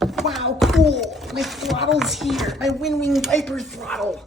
Wow, cool. My throttle's here. My Winwing Viper throttle.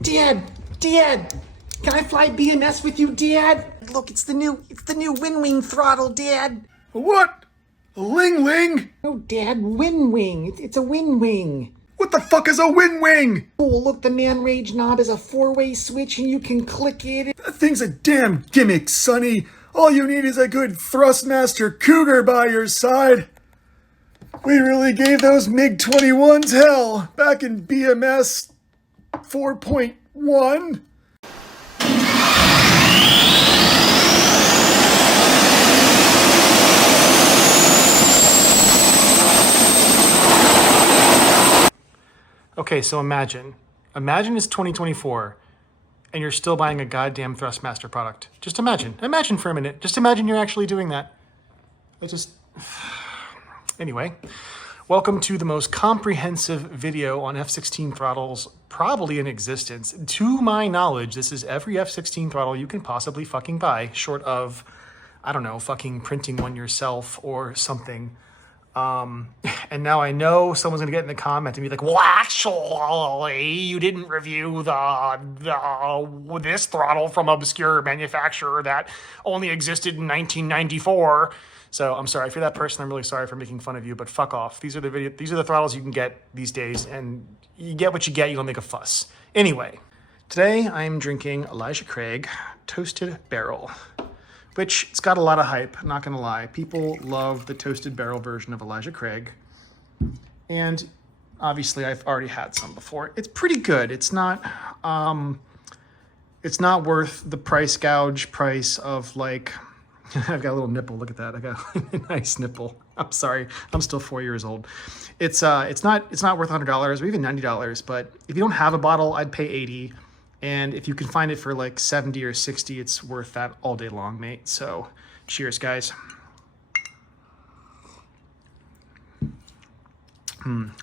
Dad, Dad, can I fly BMS with you, Dad? Look, it's the new Winwing throttle, Dad. What? A Ling Ling? No, Dad, Winwing. It's a Winwing. What the fuck is a Win Wing? Oh, look, the man rage knob is a 4-way switch and you can click it. That thing's a damn gimmick, Sonny. All you need is a good Thrustmaster Cougar by your side. We really gave those MiG-21s hell back in BMS 4.1. Okay, so imagine it's 2024 and you're still buying a goddamn Thrustmaster product. Just imagine for a minute. Just imagine you're actually doing that. Anyway, welcome to the most comprehensive video on F16 throttles probably in existence. To my knowledge, this is every F16 throttle you can possibly fucking buy, short of, I don't know, fucking printing one yourself or something. And now I know someone's gonna get in the comment and be like, well, actually, you didn't review this throttle from obscure manufacturer that only existed in 1994. So I'm sorry, if you're that person, I'm really sorry for making fun of you, but fuck off. These are the throttles you can get these days, and you get what you get, you don't make a fuss. Anyway, today I'm drinking Elijah Craig Toasted Barrel, which it's got a lot of hype, not gonna lie. People love the toasted barrel version of Elijah Craig. And obviously I've already had some before. It's pretty good. It's not worth the price gouge price of like, I've got a little nipple, look at that. I got a nice nipple. I'm sorry, I'm still 4 years old. It's not worth $100 or even $90, but if you don't have a bottle, I'd pay $80. And if you can find it for like 70 or 60, it's worth that all day long, mate. So cheers, guys.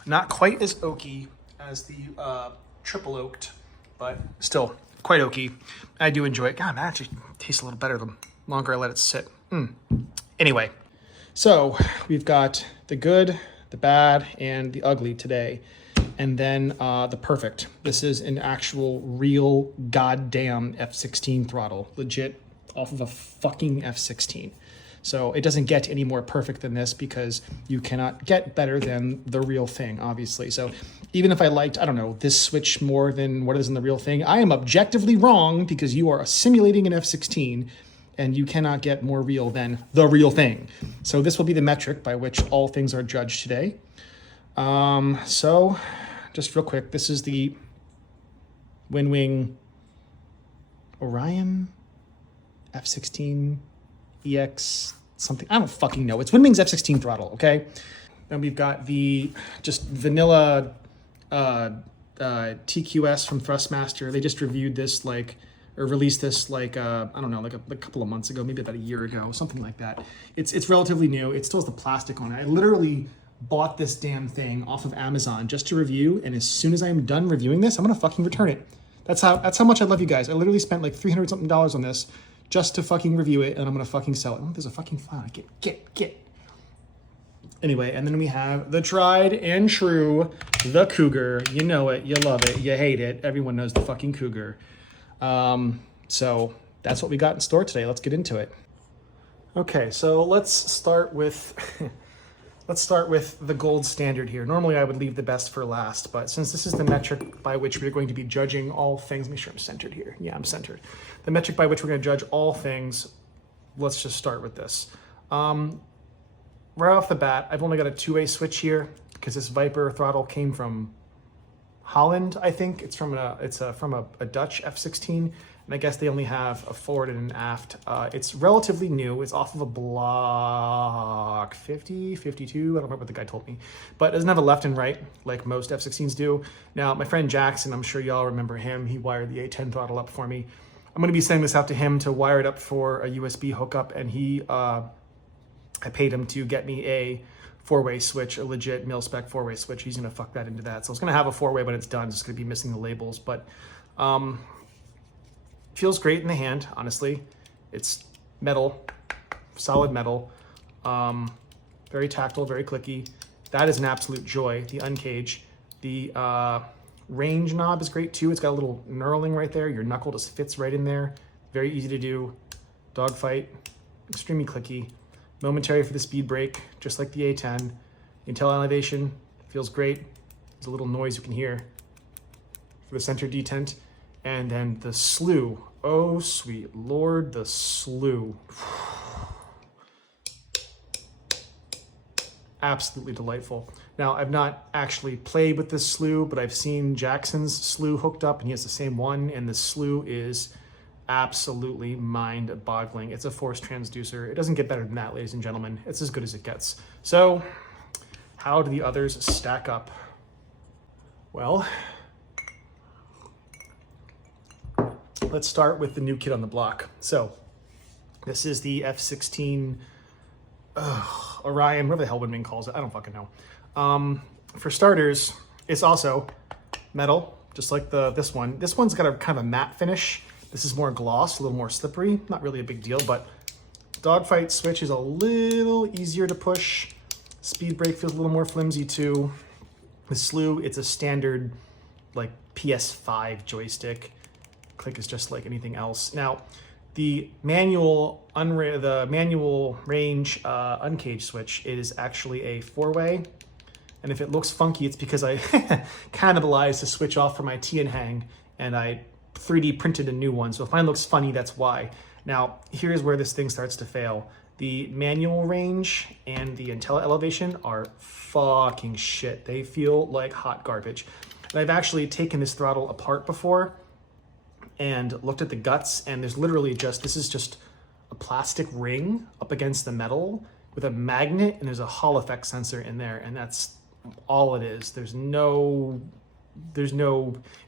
Not quite as oaky as the triple oaked, but still quite oaky. I do enjoy it. God, man, it actually tastes a little better the longer I let it sit. Anyway, so we've got the good, the bad, and the ugly today. And then the perfect. This is an actual real goddamn F16 throttle, legit off of a fucking F16. So it doesn't get any more perfect than this because you cannot get better than the real thing, obviously. So even if I liked, I don't know, this switch more than what is in the real thing, I am objectively wrong because you are simulating an F16 and you cannot get more real than the real thing. So this will be the metric by which all things are judged today. So just real quick, this is the Winwing Orion F16 EX something. I don't fucking know. It's Winwing's F16 throttle, okay? Then we've got the just vanilla TQS from Thrustmaster. They just reviewed this like, or released this like, I don't know, like a couple of months ago, maybe about a year ago, something like that. It's relatively new. It still has the plastic on it. I literally bought this damn thing off of Amazon just to review, and as soon as I'm done reviewing this, I'm gonna fucking return it. That's how much I love you guys. I literally spent like $300 something on this just to fucking review it, and I'm gonna fucking sell it. Oh, there's a fucking file. Get. Anyway, and then we have the tried and true, the Cougar. You know it, you love it, you hate it. Everyone knows the fucking Cougar. So that's what we got in store today. Let's get into it. Okay, so let's start with the gold standard here. Normally I would leave the best for last, but since this is the metric by which we're going to be judging all things, make sure I'm centered here. Yeah, I'm centered. The metric by which we're going to judge all things, let's just start with this. Right off the bat, I've only got a 2-way switch here because this Viper throttle came from Holland, I think. It's from a Dutch F16. And I guess they only have a forward and an aft. It's relatively new. It's off of a block 50, 52. I don't remember what the guy told me. But it doesn't have a left and right like most F16s do. Now, my friend Jackson, I'm sure y'all remember him. He wired the A10 throttle up for me. I'm going to be sending this out to him to wire it up for a USB hookup. And I paid him to get me a 4-way switch, a legit mil-spec 4-way switch. He's going to fuck that into that. So it's going to have a 4-way when it's done. It's going to be missing the labels. But feels great in the hand, honestly. It's metal, solid metal, very tactile, very clicky. That is an absolute joy, the uncage. The range knob is great too. It's got a little knurling right there. Your knuckle just fits right in there. Very easy to do. Dogfight, extremely clicky. Momentary for the speed brake, just like the A10. Intel elevation feels great. There's a little noise you can hear for the center detent. And then the slew. Oh, sweet Lord, the slew. Absolutely delightful. Now, I've not actually played with this slew, but I've seen Jackson's slew hooked up, and he has the same one, and the slew is absolutely mind-boggling. It's a force transducer. It doesn't get better than that, ladies and gentlemen. It's as good as it gets. So, how do the others stack up? Well, let's start with the new kid on the block. So, this is the F16 Orion, whatever the hell Winman calls it. I don't fucking know. For starters, it's also metal, just like this one. This one's got a kind of a matte finish. This is more gloss, a little more slippery. Not really a big deal, but dogfight switch is a little easier to push. Speed brake feels a little more flimsy too. The slew, it's a standard like PS5 joystick. Click is just like anything else. Now, the manual range uncaged switch is actually a 4-way. And if it looks funky, it's because I cannibalized the switch off for my tee and hang, and I 3D printed a new one. So if mine looks funny, that's why. Now, here's where this thing starts to fail. The manual range and the Intel elevation are fucking shit. They feel like hot garbage. And I've actually taken this throttle apart before and looked at the guts, and there's literally this is just a plastic ring up against the metal with a magnet, and there's a Hall effect sensor in there, and that's all it is. There's no,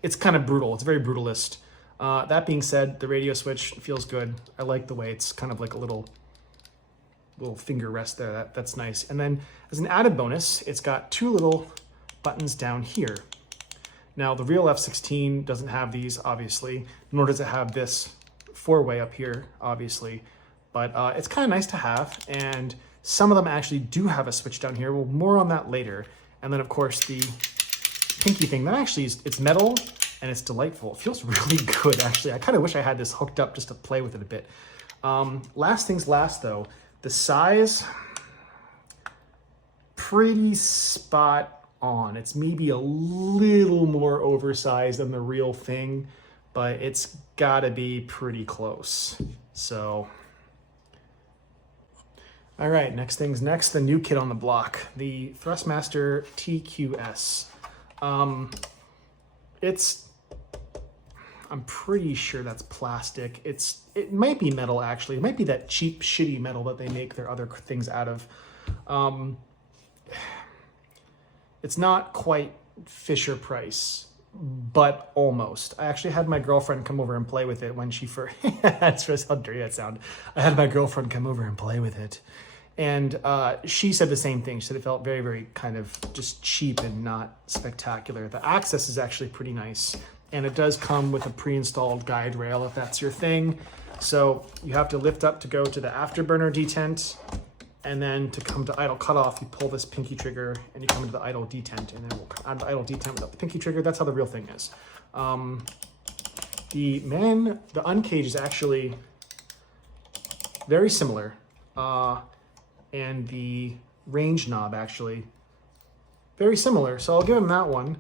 it's kind of brutal. It's very brutalist. That being said, the radio switch feels good. I like the way it's kind of like a little finger rest there. That's nice. And then as an added bonus, it's got two little buttons down here. Now, the real F16 doesn't have these, obviously, nor does it have this 4-way up here, obviously. But it's kind of nice to have, and some of them actually do have a switch down here. Well, more on that later. And then, of course, the pinky thing, that actually it's metal, and it's delightful. It feels really good, actually. I kind of wish I had this hooked up just to play with it a bit. Last things last, though. The size, pretty spot on. It's maybe a little more oversized than the real thing, but it's gotta be pretty close. So, all right, next things next, the new kid on the block, the Thrustmaster TQS. I'm pretty sure that's plastic. It might be metal, actually. It might be that cheap, shitty metal that they make their other things out of. It's not quite Fisher Price, but almost. I actually had my girlfriend come over and play with it when she first, that's just how dirty that sounded. I had my girlfriend come over and play with it. And she said the same thing. She said it felt very, very kind of just cheap and not spectacular. The access is actually pretty nice. And it does come with a pre-installed guide rail if that's your thing. So you have to lift up to go to the afterburner detent. And then to come to idle cutoff, you pull this pinky trigger and you come into the idle detent, and then we'll add the idle detent without the pinky trigger. That's how the real thing is. The uncage is actually very similar. And the range knob actually very similar. So I'll give him that one.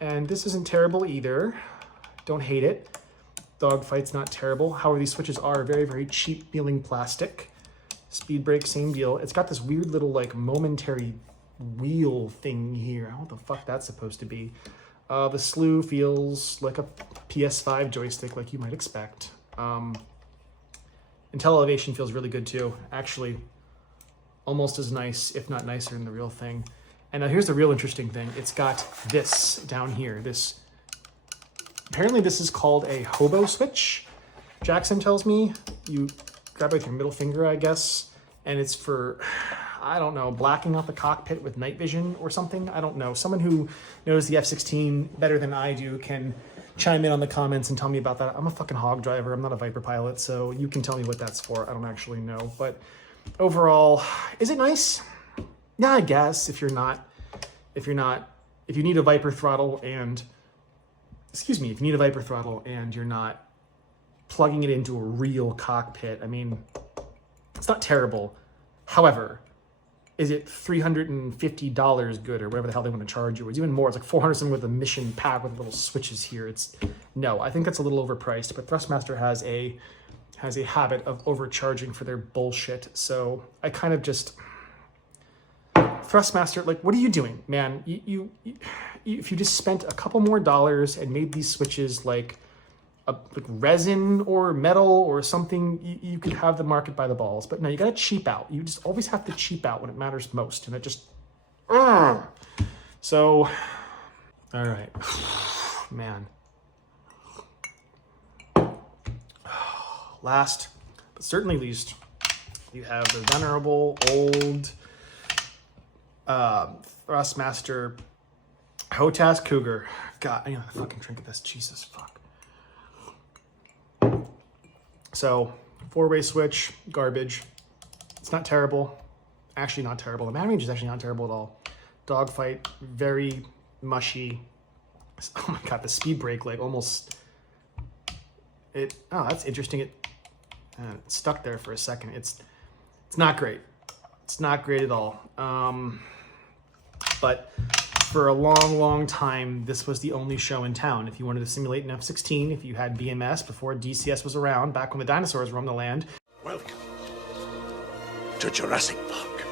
And this isn't terrible either. Don't hate it. Dogfight's not terrible. However, these switches are very, very cheap feeling plastic. Speed brake, same deal. It's got this weird little like momentary wheel thing here. I don't know what the fuck that's supposed to be. The slew feels like a PS5 joystick like you might expect. Intel elevation feels really good too. Actually, almost as nice, if not nicer than the real thing. And now here's the real interesting thing. It's got this down here. Apparently this is called a hobo switch. Jackson tells me you grab it with your middle finger, I guess, and it's for, I don't know, blacking out the cockpit with night vision or something. I don't know. Someone who knows the F-16 better than I do can chime in on the comments and tell me about that. I'm a fucking hog driver. I'm not a Viper pilot, so you can tell me what that's for. I don't actually know. But overall, is it nice? Yeah, I guess if you're not if you need a Viper throttle and, if you need a Viper throttle and you're not plugging it into a real cockpit, I mean, it's not terrible. However, is it $350 good or whatever the hell they want to charge you? It's even more. It's like 400 something with a mission pack with little switches here. No, I think that's a little overpriced, but Thrustmaster has a habit of overcharging for their bullshit. So I kind of just, Thrustmaster, like, what are you doing, man? You if you just spent a couple more dollars and made these switches like resin or metal or something, you could have the market by the balls. But no, you gotta cheap out. You just always have to cheap out when it matters most, and it just, so, all right, man. Last, but certainly least, you have the venerable old Thrustmaster HOTAS Cougar. God, I gotta fucking drink of this. Jesus fuck. So, 4-way switch, garbage. It's not terrible. Actually not terrible. The man range is actually not terrible at all. Dogfight, very mushy. Oh my god, the speed brake, like almost, oh, that's interesting. It stuck there for a second. It's not great. It's not great at all. But for a long time, this was the only show in town. If you wanted to simulate an F-16, if you had BMS before DCS was around, back when the dinosaurs roamed the land. Welcome to Jurassic Park.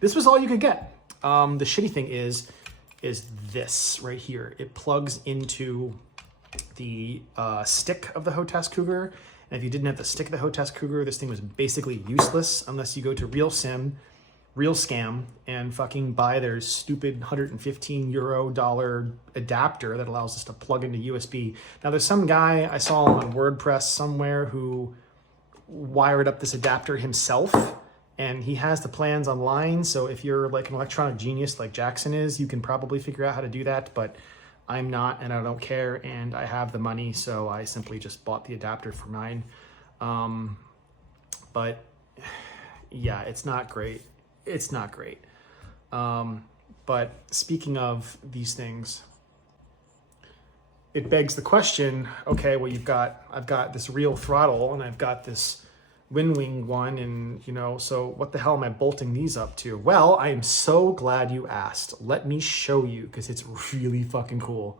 This was all you could get. The shitty thing is this right here. It plugs into the stick of the HOTAS Cougar. And if you didn't have the stick of the HOTAS Cougar, this thing was basically useless unless you go to Real Scam, and fucking buy their stupid $115 adapter that allows us to plug into USB. Now there's some guy I saw on WordPress somewhere who wired up this adapter himself, and he has the plans online. So if you're like an electronic genius like Jackson is, you can probably figure out how to do that, but I'm not, and I don't care, and I have the money, so I simply just bought the adapter for mine. But yeah, it's not great. It's not great. But speaking of these things, it begs the question, okay, well, I've got this real throttle and I've got this Wing one, and so what the hell am I bolting these up to? Well, I am so glad you asked. Let me show you, because it's really fucking cool.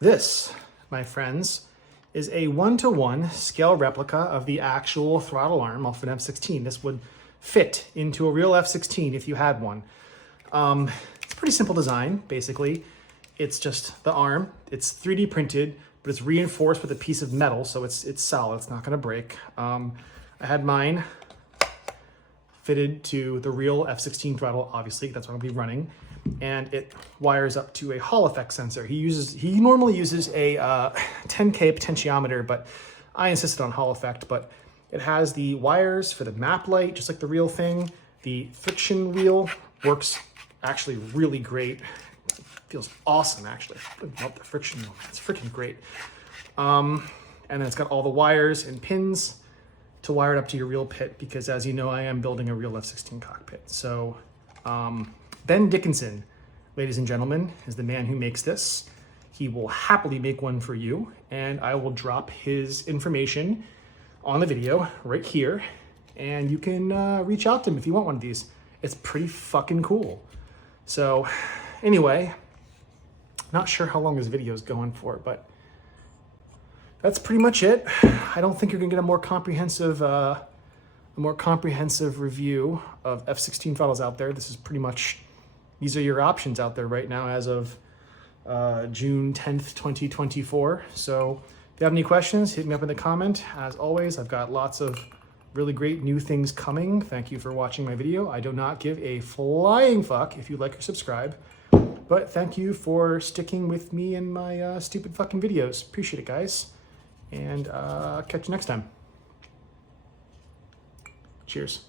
This, my friends, is a 1-to-1 scale replica of the actual throttle arm off an F-16. This would fit into a real F-16 if you had one. It's a pretty simple design, basically. It's just the arm. It's 3D printed, but it's reinforced with a piece of metal, so it's solid. It's not going to break. I had mine fitted to the real F-16 throttle, obviously. That's what I'll be running. And it wires up to a Hall effect sensor. He normally uses a 10K potentiometer, but I insisted on Hall effect. But it has the wires for the map light, just like the real thing. The friction wheel works actually really great. Feels awesome, actually. I love the friction wheel. It's freaking great. And then it's got all the wires and pins to wire it up to your real pit, because as you know, I am building a real F-16 cockpit. So Ben Dickinson, ladies and gentlemen, is the man who makes this. He will happily make one for you, and I will drop his information on the video right here, and you can reach out to him if you want one of these. It's pretty fucking cool. So anyway, not sure how long this video is going for, but that's pretty much it. I don't think you're gonna get a more comprehensive review of F-16 throttles out there. This is pretty much, these are your options out there right now as of June 10th, 2024. So if you have any questions, hit me up in the comment. As always, I've got lots of really great new things coming. Thank you for watching my video. I do not give a flying fuck if you like or subscribe, but thank you for sticking with me in my stupid fucking videos. Appreciate it, guys. And catch you next time. Cheers.